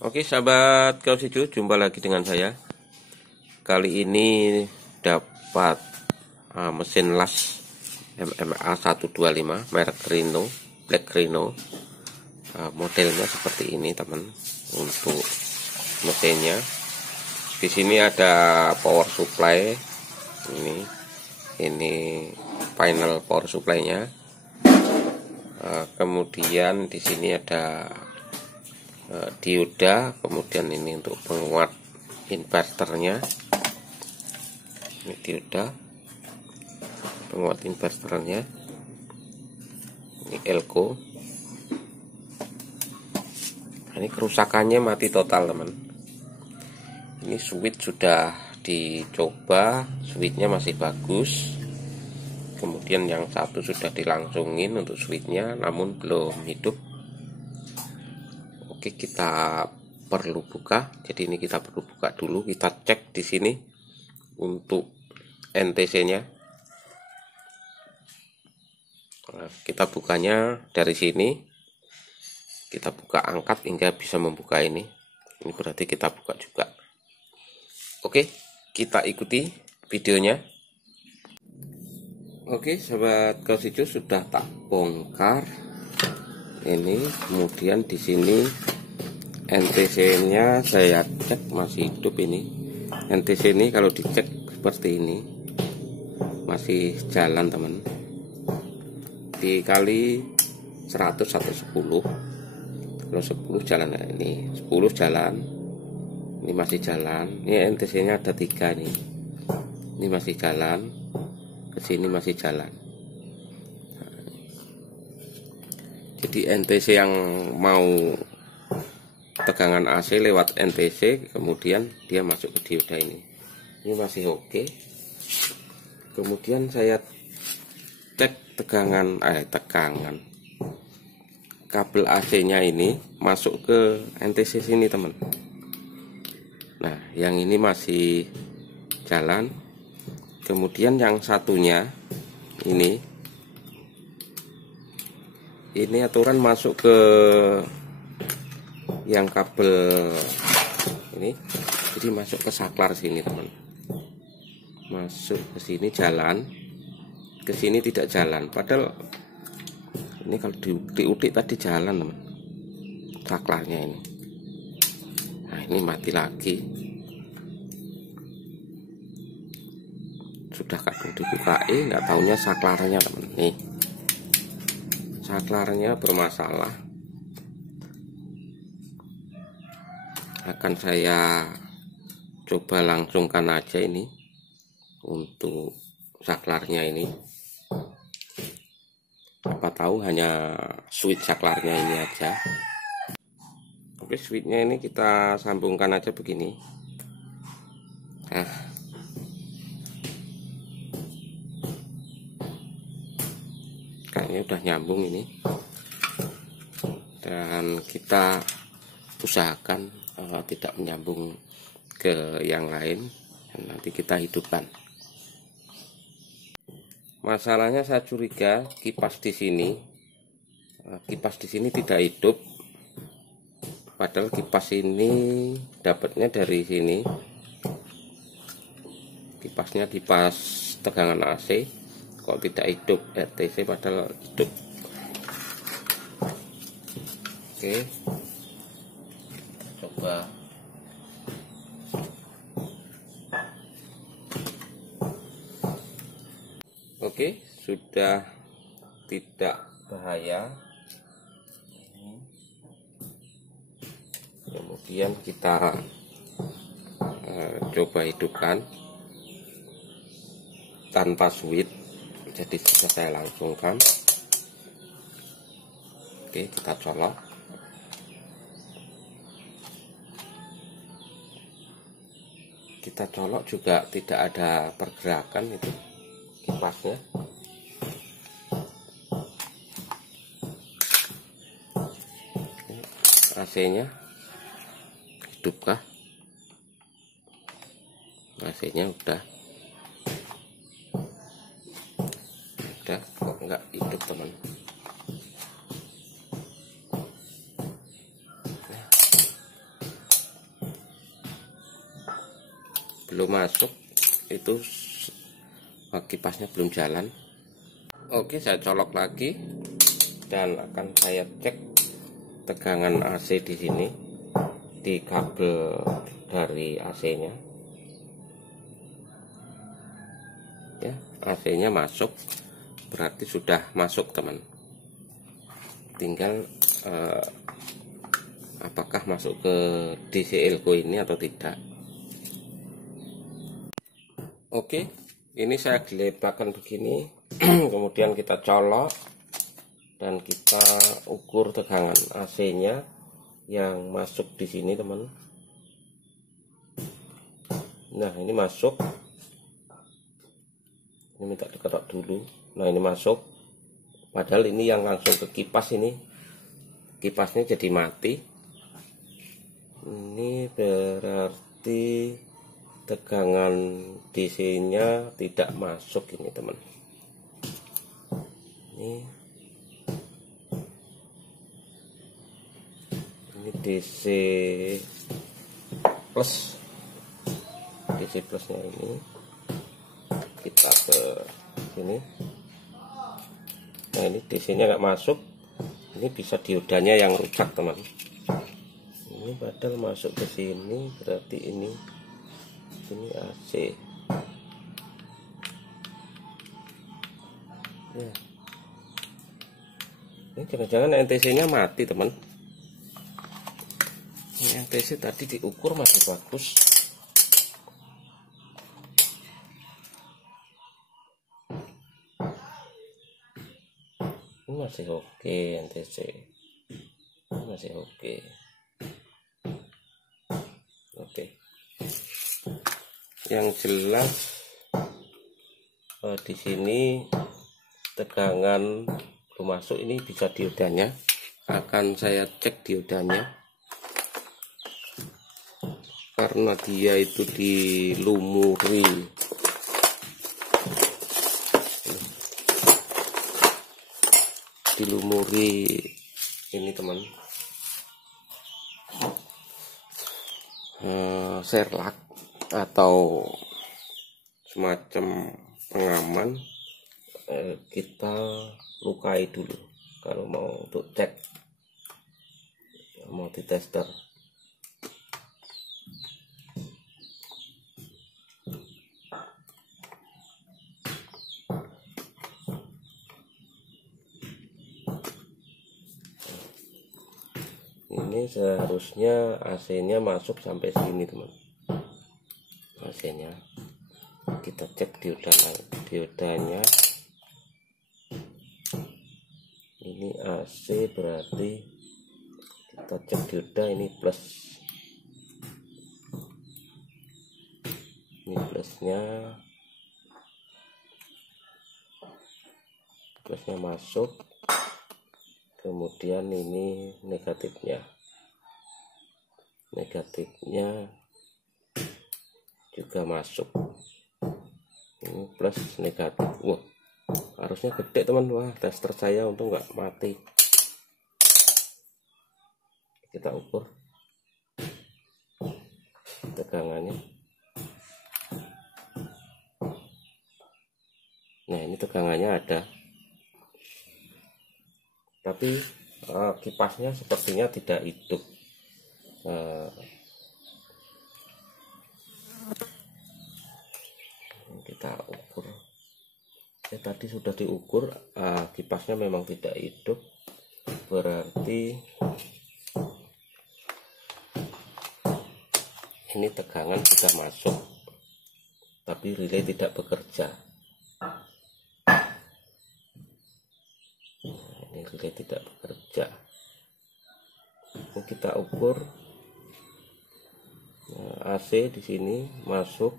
Oke sahabat kaos hijau, jumpa lagi dengan saya. Kali ini dapat mesin las MMA 125 merek Rhino, Black Rhino. Modelnya seperti ini teman. Untuk mesinnya di sini ada power supply, ini panel power supply-nya. Kemudian di sini ada dioda, kemudian ini untuk penguat inverternya, ini dioda penguat inverternya, ini elko. Ini kerusakannya mati total teman. Ini switch sudah dicoba, switchnya masih bagus. Kemudian yang satu sudah dilangsungin untuk switchnya, namun belum hidup. Oke, kita perlu buka. Jadi ini kita perlu buka dulu. Kita cek di sini untuk NTC-nya. Kita bukanya dari sini. Kita buka, angkat hingga bisa membuka ini. Ini berarti kita buka juga. Oke, kita ikuti videonya. Oke, sahabat kaos hijau, sudah tak bongkar. Ini kemudian di sini NTC-nya saya cek masih hidup. Ini NTC ini kalau dicek seperti ini masih jalan teman. Dikali 100 atau 10, kalau 10 jalan, ini 10 jalan, ini masih jalan. Ini NTC-nya ada 3 nih, ini masih jalan, kesini masih jalan. Jadi NTC yang mau tegangan AC lewat NTC, kemudian dia masuk ke dioda ini. Ini masih oke. Kemudian saya cek tegangan kabel AC-nya ini masuk ke NTC sini teman. Nah, yang ini masih jalan. Kemudian yang satunya ini aturan masuk ke yang kabel ini, jadi masuk ke saklar sini teman. Masuk ke sini jalan, ke sini tidak jalan. Padahal ini kalau diudik tadi jalan teman, saklarnya ini. Nah, ini mati lagi. Sudah kadang dibukain, nggak taunya saklarnya teman. Nih, saklarnya bermasalah. Akan saya coba langsungkan aja ini untuk saklarnya ini. Apa tahu hanya switch saklarnya ini aja. Oke, switchnya ini kita sambungkan aja begini. Nah, kayaknya udah nyambung ini. Dan kita usahakan tidak menyambung ke yang lain, dan nanti kita hidupkan. Masalahnya saya curiga kipas di sini tidak hidup. Padahal kipas ini dapatnya dari sini. Kipasnya kipas tegangan AC, kok tidak hidup RTC padahal hidup. Oke, coba. Oke, sudah tidak bahaya. Kemudian kita coba hidupkan tanpa switch. Jadi sudah saya langsungkan. Oke, kita colok. Kita colok juga tidak ada pergerakan itu kipasnya. AC-nya hidupkah? AC-nya udah kok nggak hidup teman. belum masuk, itu kipasnya belum jalan. Oke, saya colok lagi dan akan saya cek tegangan AC di sini di kabel dari AC-nya. Ya, AC-nya masuk, berarti sudah masuk teman. Tinggal apakah masuk ke DC elko ini atau tidak. Oke, ini saya gelebakan begini. Kemudian kita colok dan kita ukur tegangan AC-nya yang masuk di sini teman. Nah, ini masuk. Ini minta diketok dulu. Nah, ini masuk. Padahal ini yang langsung ke kipas, ini kipasnya jadi mati. Ini berarti tegangan DC-nya tidak masuk ini teman. Ini DC plus, DC plusnya ini kita ke sini. Nah, ini DC-nya nggak masuk. Ini bisa diodanya yang rusak teman. Ini padahal masuk ke sini, berarti ini AC. Ya. Ini jangan-jangan NTC-nya mati teman. Ini NTC tadi diukur masih bagus. Ini masih oke NTC. Ini masih oke. Oke. Yang jelas di sini tegangan belum masuk, ini bisa diodanya. Akan saya cek diodanya karena dia itu dilumuri ini teman, serlak atau semacam pengaman. Kita lukai dulu kalau mau untuk cek, mau ditester. Ini seharusnya AC-nya masuk sampai sini teman. AC-nya kita cek diodanya. Ini AC, berarti kita cek dioda, ini plus. Ini plusnya masuk. Kemudian ini negatifnya juga masuk. Ini plus negatif. Wah, harusnya gede teman. Wah, tester saya untung nggak mati. Kita ukur tegangannya. Nah, ini tegangannya ada, tapi kipasnya sepertinya tidak hidup. Kita ukur. Tadi sudah diukur, kipasnya memang tidak hidup, berarti ini tegangan sudah masuk tapi relay tidak bekerja. Ini relay tidak bekerja. Ini kita ukur, AC di sini masuk,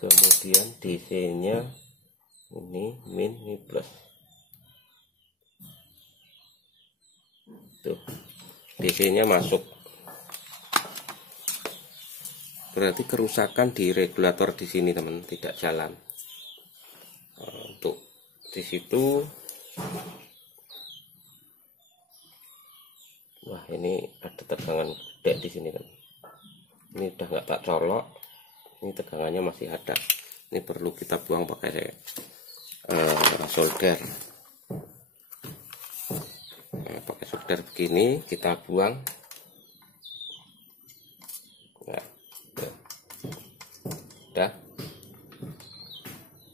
kemudian DC-nya ini min, ini plus. Tuh, DC-nya masuk. Berarti kerusakan di regulator di sini teman, tidak jalan. Untuk di situ, wah ini ada tegangan gede di sini teman. Ini udah nggak tak colok, Ini tegangannya masih ada. Ini perlu kita buang pakai solder. Nah, pakai solder begini kita buang. Nah, udah.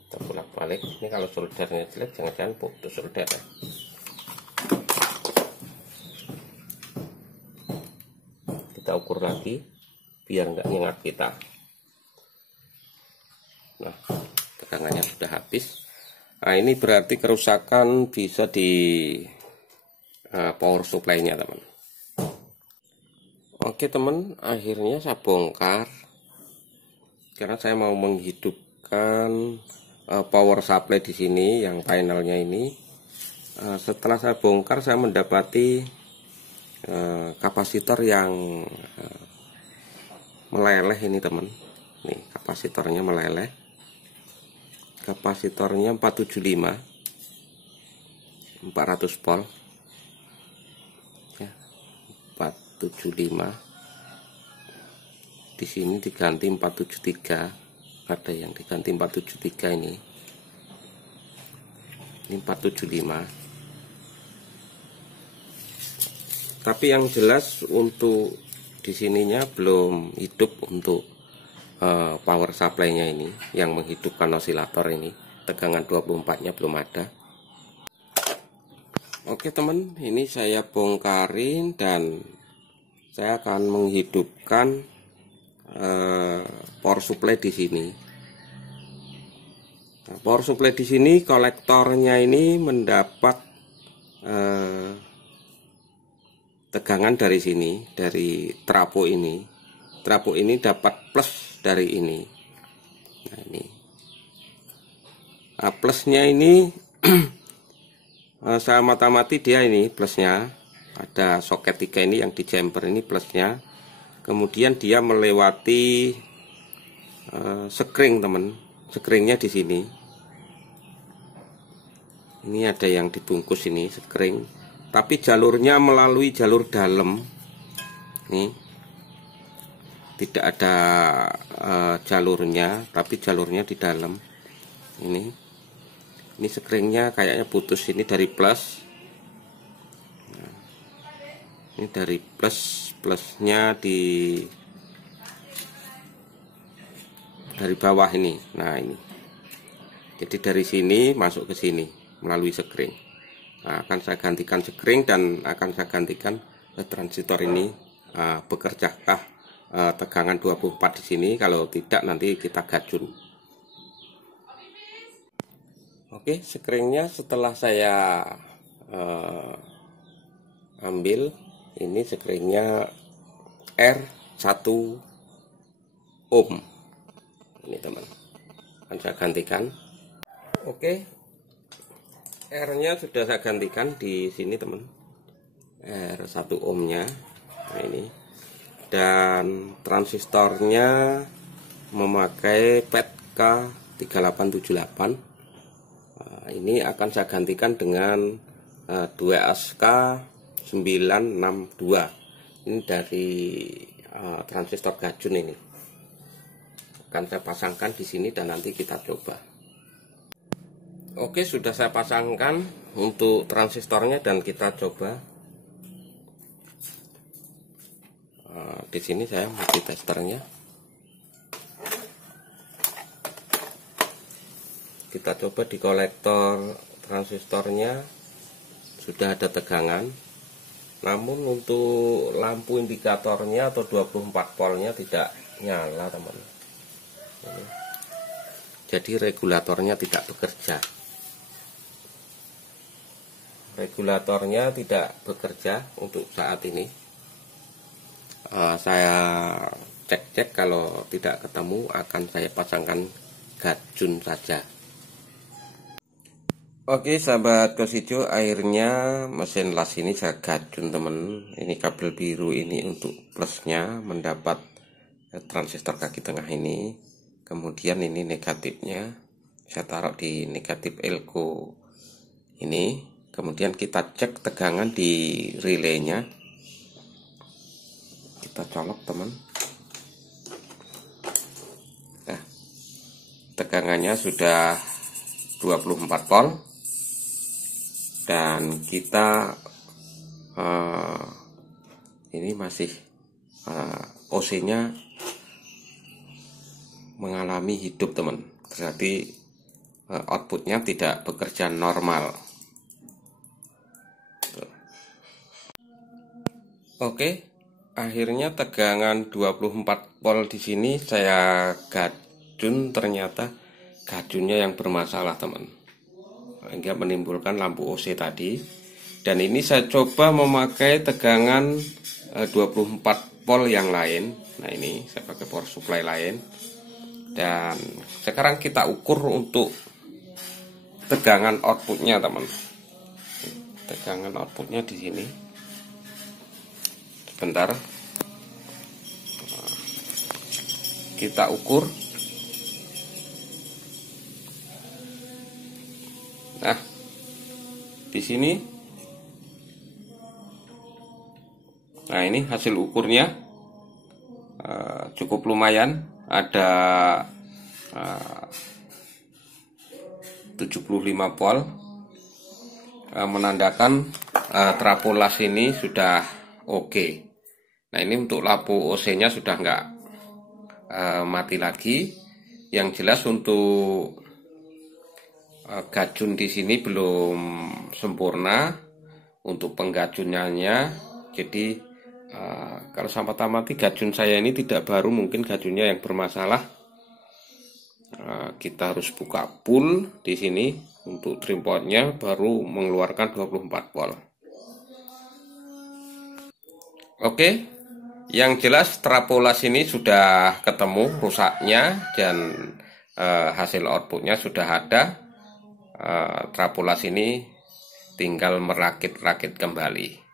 Kita bolak-balik. Ini kalau soldernya jelek, jangan-jangan putus solder. Kita ukur lagi biar nggak nyengat kita. Nah, tegangannya sudah habis. Nah, ini berarti kerusakan bisa di power supply-nya, teman. Oke, teman, akhirnya saya bongkar karena saya mau menghidupkan power supply di sini yang panelnya ini. Setelah saya bongkar, saya mendapati kapasitor yang meleleh ini, teman. Nih, kapasitornya meleleh. Kapasitornya 475 400 volt ya, 475. Di sini diganti 473, ada yang diganti 473 ini 475. Tapi yang jelas untuk di sininya belum hidup untuk power supply-nya ini yang menghidupkan osilator ini. Tegangan 24-nya belum ada. Oke, teman, ini saya bongkarin dan saya akan menghidupkan power supply di sini. Nah, power supply di sini kolektornya ini mendapat tegangan dari sini, dari trafo ini. Trafo ini dapat plus dari ini. Nah, ini. Nah, plusnya ini saya mata-mati dia ini plusnya. Ada soket 3 ini yang di jumper ini plusnya. Kemudian dia melewati sekring, teman. Sekringnya di sini. Ini ada yang dibungkus ini sekring. Tapi jalurnya melalui jalur dalam. Nih. Tidak ada jalurnya, tapi jalurnya di dalam. Ini sekringnya kayaknya putus ini dari plus. Nah, ini dari plusnya dari bawah ini. Nah, ini. Jadi dari sini masuk ke sini melalui sekring. Nah, akan saya gantikan sekring dan akan saya gantikan transistor ini bekerjakah tegangan 24 di sini. Kalau tidak nanti kita gajun. Oke, sekringnya setelah saya ambil, ini sekringnya R1 ohm. Ini, teman, akan saya gantikan. Oke, R-nya sudah saya gantikan di sini, teman. R1 ohmnya. Nah, ini. Dan transistornya memakai PET K3878. Nah, ini akan saya gantikan dengan 2SK 962. Ini dari transistor gajun ini. Akan saya pasangkan di sini dan nanti kita coba. Oke, sudah saya pasangkan untuk transistornya dan kita coba. Di sini saya multitesternya. Kita coba di kolektor transistornya sudah ada tegangan. Namun untuk lampu indikatornya atau 24 voltnya tidak nyala, teman. Jadi regulatornya tidak bekerja. Regulatornya tidak bekerja untuk saat ini. Saya cek-cek, kalau tidak ketemu akan saya pasangkan gajun saja. Oke, sahabat Kos Hijau, akhirnya mesin las ini saya gajun, teman. Ini kabel biru ini untuk plusnya mendapat transistor kaki tengah ini. Kemudian ini negatifnya saya taruh di negatif elko ini. Kemudian kita cek tegangan di relaynya. Kita colok, teman. tegangannya sudah 24 volt dan kita ini masih OC-nya mengalami hidup teman, berarti outputnya tidak bekerja normal. Oke, akhirnya tegangan 24 volt di sini saya gajun, ternyata gajunnya yang bermasalah teman, hingga menimbulkan lampu OC tadi. Dan ini saya coba memakai tegangan 24 volt yang lain. Nah ini saya pakai power supply lain. Dan sekarang kita ukur untuk tegangan outputnya teman. Tegangan outputnya di sini. Sebentar. Kita ukur. Nah, di sini. Nah ini hasil ukurnya cukup lumayan, ada 75 volt, menandakan trapolas ini sudah oke. Nah ini untuk lampu OC-nya sudah nggak mati lagi. Yang jelas untuk gajun di sini belum sempurna untuk penggajunannya. Jadi kalau sampai mati gajun saya ini tidak baru, mungkin gajunnya yang bermasalah. Kita harus buka full di sini untuk trim portnya, baru mengeluarkan 24 volt. Oke, yang jelas trapolas ini sudah ketemu rusaknya dan hasil outputnya sudah ada. Trapolas ini tinggal merakit-rakit kembali.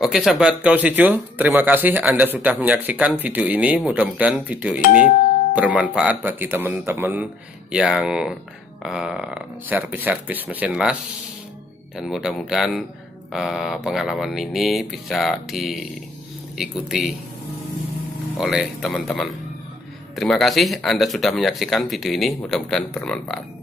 Oke sahabat kaos hijau, terima kasih Anda sudah menyaksikan video ini. Mudah-mudahan video ini bermanfaat bagi teman-teman yang servis-servis mesin las, dan mudah-mudahan pengalaman ini bisa diikuti oleh teman-teman. Terima kasih Anda sudah menyaksikan video ini, mudah-mudahan bermanfaat.